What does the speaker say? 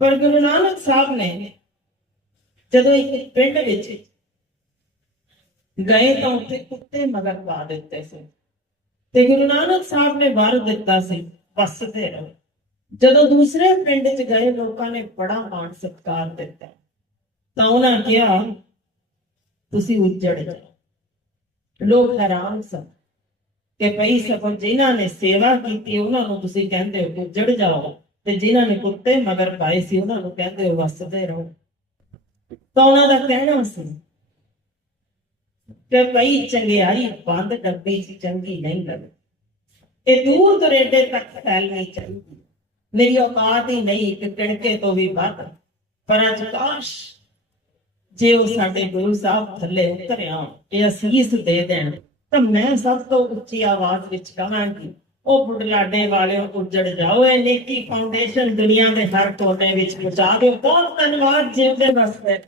ਪਰ ਗੁਰੂ ਨਾਨਕ ਸਾਹਿਬ ਨੇ ਜਦੋਂ ਇੱਕ ਪਿੰਡ ਵਿੱਚ ਗਏ ਤਾਂ ਉੱਥੇ ਕੁੱਤੇ ਮਗਰ ਪਾ ਦਿੱਤੇ ਸੀ। ਤੇ ਗੁਰੂ ਨਾਨਕ ਸਾਹਿਬ ਨੇ ਵਰ ਦਿੱਤਾ ਸੀ ਵਸਦੇ ਰਹੋ ਜਦੋਂ ਦੂਸਰੇ ਪਿੰਡ 'ਚ ਗਏ, ਲੋਕਾਂ ਨੇ ਬੜਾ ਮਾਣ ਸਤਿਕਾਰ ਦਿੱਤਾ। ਤਾਂ ਉਹਨਾਂ ਕਿਹਾ, ਤੁਸੀਂ ਉੱਜੜ ਜਾਓ। ਲੋਕ ਹੈਰਾਨ ਸਨ ਕਿ ਭਈ ਸਭ ਜਿਨ੍ਹਾਂ ਨੇ ਸੇਵਾ ਕੀਤੀ, ਉਹਨਾਂ ਨੂੰ ਤੁਸੀਂ ਕਹਿੰਦੇ ਹੋ ਉੱਜੜ ਜਾਓ। ਤੇ ਜਿਨ੍ਹਾਂ ਨੇ ਕੁੱਤੇ ਮਗਰ ਪਾਏ ਸੀ, ਉਹਨਾਂ ਨੂੰ ਕਹਿੰਦੇ ਵਸਦੇ ਰਹੋ। ਤਾਂ ਉਹਨਾਂ ਦਾ ਕਹਿਣਾ ਸੀ ਕਿ ਭਈ ਚੰਗਿਆਈ ਬੰਦ ਡੱਬੀ 'ਚ ਚੰਗੀ ਨਹੀਂ ਲੱਗਦੀ। ਇਹ ਦੂਰ ਦਰੇਡੇ ਤੱਕ ਫੈਲਣੀ ਚਾਹੀਦੀ ਮੇਰੀ ਔਕਾਤ ਹੀ ਨਹੀਂ ਇੱਕ ਕਿਣਕੇ ਤੋਂ ਵੀ ਵੱਧ। ਪਰ ਅੱਜ ਕਾਸ਼ ਜੇ ਉਹ ਸਾਡੇ ਗੁਰੂ ਸਾਹਿਬ ਥੱਲੇ ਉਤਰਿਆ, ਇਹ ਅਸੀਸ ਦੇ ਦੇਣ, ਤਾਂ ਮੈਂ ਸਭ ਤੋਂ ਉੱਚੀ ਆਵਾਜ਼ ਵਿੱਚ ਕਹਾਂਗੀ ਉਹ ਬੁਢਲਾਡੇ ਵਾਲਿਓ ਉੱਜੜ ਜਾਓ, ਇਹ ਨੇਕੀ ਫਾਊਂਡੇਸ਼ਨ ਦੁਨੀਆ ਦੇ ਹਰ ਕੋਨੇ ਵਿੱਚ ਪਹੁੰਚਾ ਦਿਓ। ਬਹੁਤ ਧੰਨਵਾਦ ਜਿਉਂਦੇ ਵਾਸਤੇ।